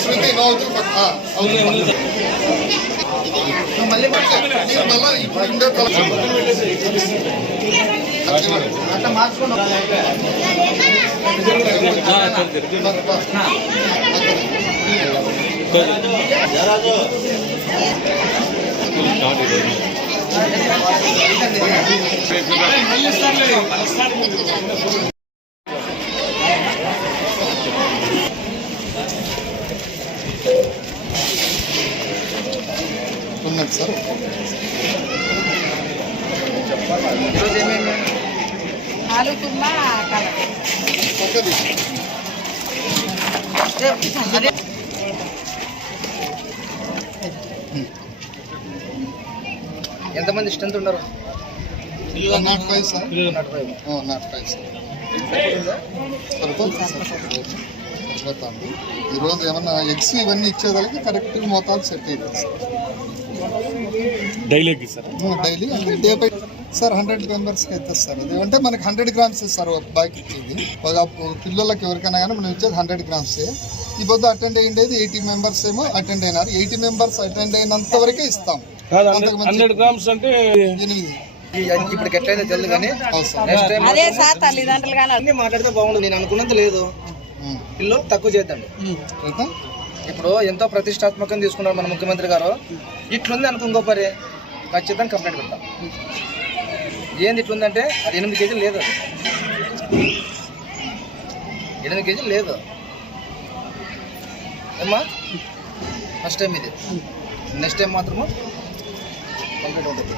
శృతి నవ్వుతూ పక్క- మళ్ళీ ఇప్పుడు ఉండే అట్లా మార్చుకుంటాం ఉన్నది ఆలు కుర్మా ఎంతమంది స్ట్రెంత్ ఉన్నారు not five sir not five. Not five sir సరిపోతుంది సార్ సరిపోతుంది. ఈరోజు ఏమన్నా ఎగ్స్ ఇవన్నీ ఇచ్చేదానికి కరెక్ట్ మోతాదు సెట్ అవుతుంది సార్ డైలీకి సార్. డైలీ అంటే డే బై సార్ హండ్రెడ్ మెంబర్స్కి అవుతుంది సార్ అది అంటే మనకి హండ్రెడ్ గ్రామ్స్ సార్ ఒక బాయ్కి ఇది ఒక పిల్లలకి ఎవరికైనా కానీ మనం ఇచ్చేది హండ్రెడ్ గ్రామ్స్ ఈ పొద్దు అటెండ్ అయ్యిండేది ఎయిటీ మెంబర్స్ ఏమో అటెండ్ అయినారు. ఎయిటీ మెంబర్స్ అటెండ్ అయినంత వరకే ఇస్తాం. హండ్రెడ్ గ్రామ్స్ అంటే ఎనిమిది. ఈ- ఇప్పటికి ఎట్లయితే తెలియదు కానీ అదే సార్ తల్లిదండ్రులు కానీ అన్ని మాట్లాడితే బాగుంది నేను అనుకున్నంత లేదు. పిల్లలు తక్కువ చేద్దండి అయితే? ఇప్పుడు ఎంతో ప్రతిష్టాత్మకంగా తీసుకున్నారు మన ముఖ్యమంత్రి గారు. ఇట్లుంది అనుకో ఇంకో పరి. ఖచ్చితంగా కంప్లైంట్ పెడతాం. ఏంది ఇట్లుందంటే అది ఎనిమిది కేజీలు లేదు అది. ఎనిమిది కేజీలు లేదు. ఏమ్మా? ఫస్ట్ టైం ఇది. నెక్స్ట్ టైం మాత్రము కంప్లీట్ ఉంటుంది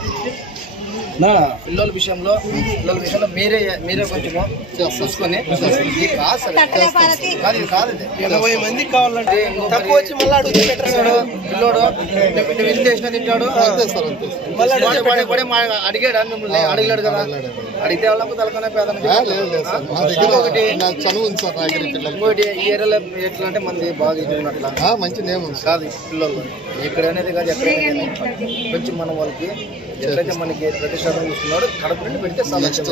పిల్లల విషయంలో పిల్లల విషయంలో మీరే మీరే కొంచెము చూసుకొని ఇది కాదు కాదు ఇది కాదు ఎనభై మంది కావాలంటే తక్కువ వచ్చి మళ్ళీ పిల్లోడు నువ్వు నువ్వు ఇంత చేసిన తింటాడు. అంతే సార్ అంతే సార్. వాడు- వాడు- వాడే మా- అడిగాడు మిమ్మల్ని? అడిగాడు కదా. అడిగితే వాళ్ళకు తలకనే పేదన ఆ, లేదు లేదు సార్. మా దగ్గర నా చనువు ఉంది సార్ నా దగ్గర ఈ పిల్లలకి ఇంకోటి ఈ ఏరియాలో ఎట్లా అంటే మంది బాగా ఇది ఉన్నట్ల. ఆ, మంచి నేమ్ ఉంది సార్. కాదు పిల్లలు. ఇక్కడ అనేది కాదు ఎక్కడైనా కొంచెం మన వాళ్ళకి ఎట్లయితే మనకి ప్రతిష్టాపన చూస్తున్నాడు కడుపు నుండి పెడితే నెక్స్ట్.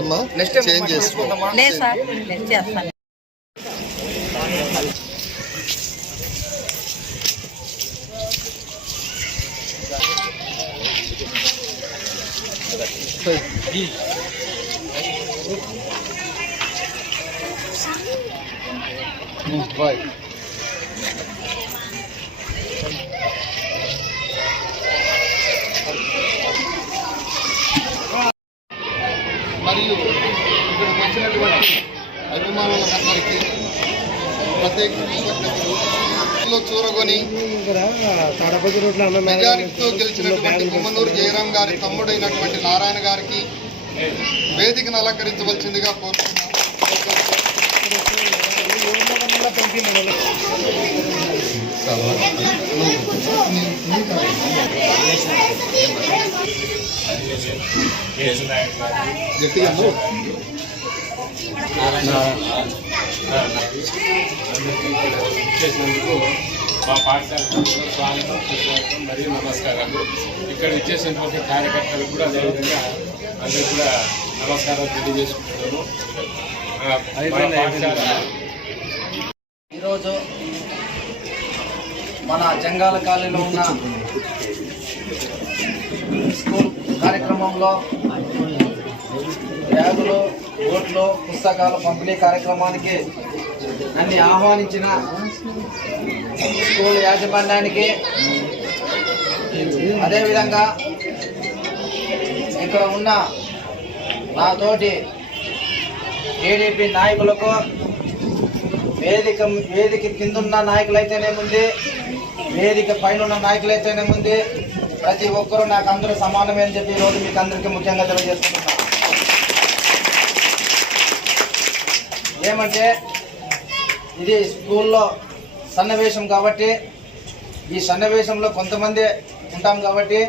లేదు సార్ చేస్తాను. బాయ్ మరియు ఇక్కడికి వచ్చినటువంటి అభిమానులందరికీ ప్రత్యేకంగా చూరగొని మెజారిటీతో గెలిచినటువంటి గుమ్మనూరు జయరాం గారి తమ్ముడైనటువంటి నారాయణ గారికి వేదికను అలంకరించవలసిందిగా కోరుతున్నాం చేసినందుకు మా పాఠశాల స్వాగతం సుస్వాగతం మరియు నమస్కారాలు ఇక్కడ విచ్చేసినటువంటి కార్యకర్తలు కూడా అదేవిధంగా అందరికీ కూడా నమస్కారాలు తెలియజేసుకుంటున్నాను ఆ, మా పాఠశాల ఈరోజు మన జంగాల కాలనీలో ఉన్న స్కూల్ కార్యక్రమంలో బ్యాగులు బోట్లు పుస్తకాలు పంపిణీ కార్యక్రమానికి నన్ను ఆహ్వానించిన స్కూల్ యాజమాన్యానికి అదేవిధంగా ఇక్కడ ఉన్న నాతోటి టీడీపీ నాయకులకు వేదిక వేదిక కిందున్న నాయకులైతేనేముంది వేదిక పైన ఉన్న నాయకులైతేనేముంది ప్రతి ఒక్కరూ నాకు అందరూ సమానమే అని చెప్పి ఈరోజు మీకు అందరికీ ముఖ్యంగా తెలియజేసుకుంటున్నా ఏమంటే ఇది స్కూల్లో సన్నివేశం కాబట్టి ఈ సన్నివేశంలో కొంతమంది ఉంటాం కాబట్టి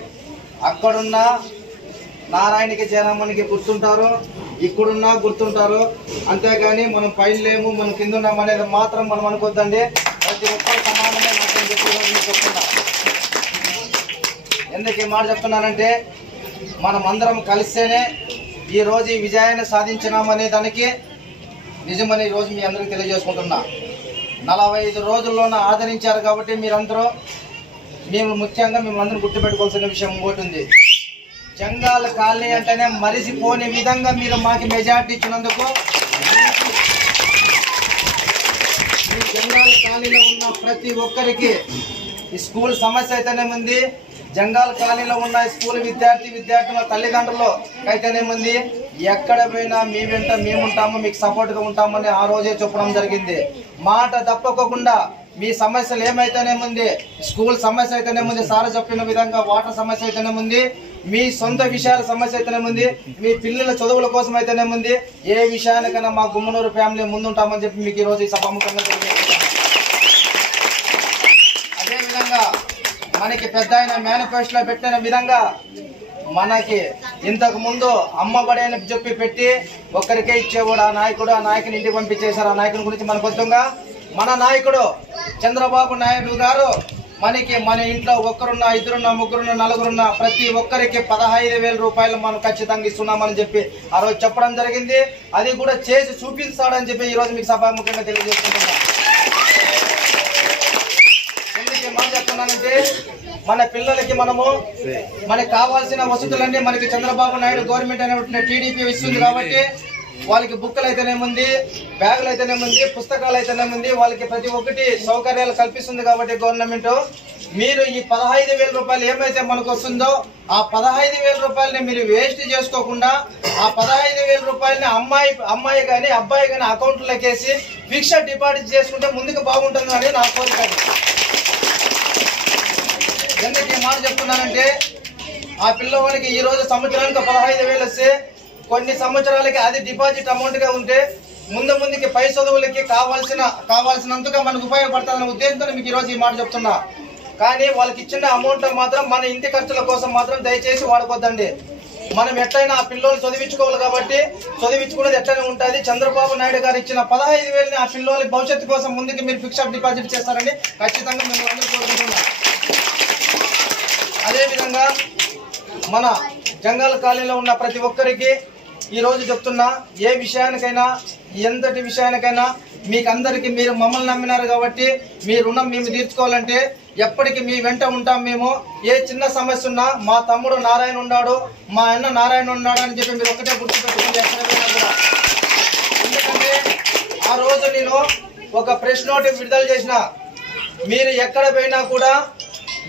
అక్కడున్న నారాయణకి చేరామనికి గుర్తుంటారు. ఇక్కడున్నా గుర్తుంటారు. అంతేగాని మనం పైన లేము మనం కింద ఉన్నాం అనేది మాత్రం మనం అనుకోద్దండి. ప్రతి ఒక్కరు సమానమే మాత్రం చెప్పి చెప్తున్నా. ఎందుకు ఈ మాట చెప్తున్నానంటే మనం అందరం కలిస్తేనే ఈ రోజు ఈ విజయాన్ని సాధించినామనే దానికి నిజమని ఈరోజు మీ అందరికీ తెలియజేసుకుంటున్నా. నలభై ఐదు రోజుల్లోనే ఆదరించారు కాబట్టి మీరందరూ మేము ముఖ్యంగా మిమ్మల్ని గుర్తుపెట్టుకోవాల్సిన విషయం ఇంకోటి ఉంది. జంగాల కాలనీ అంటేనే మరిసిపోని విధంగా మీరు మాకు మెజార్టీ ఇచ్చినందుకు ఈ జంగాల కాలనీలో ఉన్న ప్రతి ఒక్కరికి ఈ స్కూల్ సమస్య అయితేనే ఉంది. జంగాల కాలనీలో ఉన్న స్కూల్ విద్యార్థి విద్యార్థుల తల్లిదండ్రులు అయితేనేముంది ఎక్కడ పోయినా మీ వెంట మేముంటాము మీకు సపోర్ట్గా ఉంటామని ఆ రోజే చెప్పడం జరిగింది. మాట తప్పకోకుండా మీ సమస్యలు ఏమైతేనేముంది స్కూల్ సమస్య అయితేనేముంది సార్ చెప్పిన విధంగా వాటర్ సమస్య అయితేనేముంది మీ సొంత విషయాల సమస్య అయితేనేముంది మీ పిల్లల చదువుల కోసం అయితేనేముంది ఏ విషయానికైనా మా గుమ్మనూరు ఫ్యామిలీ ముందుంటామని చెప్పి మీకు ఈరోజు ఈ సభాముఖంగా తెలియజేస్తున్నాను అదేవిధంగా మనకి పెద్ద ఆయన మేనిఫెస్టోలో పెట్టిన విధంగా మనకి ఇంతకు ముందు అమ్మబడి అని చెప్పి పెట్టి ఒక్కరికే ఇచ్చేవాడు ఆ నాయకుడు ఆ నాయకుని ఇంటికి పంపించేశారు. ఆ నాయకుని గురించి మన కొద్దిగా మన నాయకుడు చంద్రబాబు నాయుడు గారు మనకి మన ఇంట్లో ఒక్కరున్నా ఇద్దరున్నా ముగ్గురున్నా నలుగురున్నా ప్రతి ఒక్కరికి పదహైదు వేల రూపాయలు మనం ఖచ్చితంగా ఇస్తున్నామని చెప్పి ఆ రోజు చెప్పడం జరిగింది. అది కూడా చేసి చూపిస్తాడని చెప్పి ఈరోజు మీకు సభాముఖంగా తెలియజేసుకుంటున్నాం. ఎందుకు ఈ చెప్తున్నానంటే మన పిల్లలకి మనము మనకి కావాల్సిన వసతులన్నీ మనకి చంద్రబాబు నాయుడు గవర్నమెంట్ అనేటువంటి టీడీపీ ఇస్తుంది కాబట్టి వాళ్ళకి బుక్కులు అయితేనేముంది బ్యాగులు అయితేనేముంది పుస్తకాలు అయితేనేముంది వాళ్ళకి ప్రతి ఒక్కటి సౌకర్యాలు కల్పిస్తుంది కాబట్టి గవర్నమెంట్. మీరు ఈ పదహైదు వేల రూపాయలు ఏమైతే మనకు వస్తుందో ఆ పదహైదు వేల రూపాయలని మీరు వేస్ట్ చేసుకోకుండా ఆ పదహైదు వేల రూపాయలని అమ్మాయి అమ్మాయి కానీ అబ్బాయి కానీ అకౌంట్లోకి వేసి ఫిక్స్డ్ డిపాజిట్ చేసుకుంటే ముందుకు బాగుంటుంది నా కోరిక ఎందుకు ఈ మాట చెప్తున్నానంటే ఆ పిల్లవాడికి ఈరోజు సంవత్సరానికి పదహైదు వేలు వస్తే కొన్ని సంవత్సరాలకి అది డిపాజిట్ అమౌంట్గా ఉంటే ముందు ముందుకి పై చదువులకి కావాల్సిన కావాల్సినంతగా మనకు ఉపయోగపడతాదన్న ఉద్దేశంతో మీకు ఈ రోజు ఈ మాట చెప్తున్నా. కానీ వాళ్ళకి ఇచ్చిన అమౌంట్ మాత్రం మన ఇంటి ఖర్చుల కోసం మాత్రం దయచేసి వాడుకోద్దండి. మనం ఎట్లయినా ఆ పిల్లోని చదివించుకోవాలి కాబట్టి చదివించుకునేది ఎట్లయినా ఉంటుంది. చంద్రబాబు నాయుడు గారు ఇచ్చిన పదహైదు వేలని ఆ పిల్లోని భవిష్యత్తు కోసం ముందుకు మీరు ఫిక్స్డ్ డిపాజిట్ చేస్తారని ఖచ్చితంగా మేము అందరూ కోరుకుంటున్నాం. అదేవిధంగా మన జంగల్ కాలనీలో ఉన్న ప్రతి ఒక్కరికి ఈరోజు చెప్తున్నా ఏ విషయానికైనా ఎంతటి విషయానికైనా మీకు అందరికీ మీరు మమ్మల్ని నమ్మినారు కాబట్టి మీ రుణం మేము తీర్చుకోవాలంటే ఎప్పటికీ మీ వెంట ఉంటాం మేము. ఏ చిన్న సమస్య ఉన్నా మా తమ్ముడు నారాయణ ఉన్నాడు మా అన్న నారాయణ ఉన్నాడు అని చెప్పి మీరు ఒకటే గుర్తుపెట్టుకోండి ఎక్కడ కూడా. ఎందుకంటే ఆ రోజు నేను ఒక ప్రెస్ నోట్ విడుదల చేసిన. మీరు ఎక్కడ పోయినా కూడా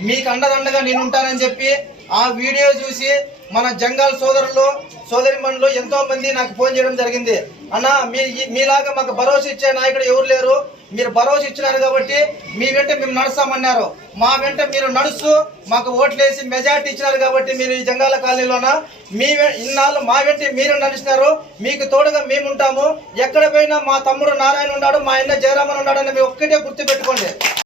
మీకు అండదండగా నేను ఉంటానని చెప్పి ఆ వీడియో చూసి మన జంగాల్ సోదరులు సోదరిమణులు ఎంతో మంది నాకు ఫోన్ చేయడం జరిగింది. అన్న మీ మీలాగా మాకు భరోసా ఇచ్చే నాయకుడు ఎవరు లేరు? మీరు భరోసా ఇచ్చినారు కాబట్టి మీ వెంట మేము నడుస్తామన్నారు. మా వెంట మీరు నడుస్తూ మాకు ఓట్లేసి మెజార్టీ ఇచ్చినారు కాబట్టి మీరు ఈ జంగాల కాలనీలోన? మీ ఇన్నాళ్ళు మా వెంట మీరు నడిచినారు. మీకు తోడుగా మేము ఉంటాము ఎక్కడ పోయినా మా తమ్ముడు నారాయణ ఉన్నాడు మా అన్న జయరామన్ ఉన్నాడు అని మీరు ఒక్కటే గుర్తు పెట్టుకోండి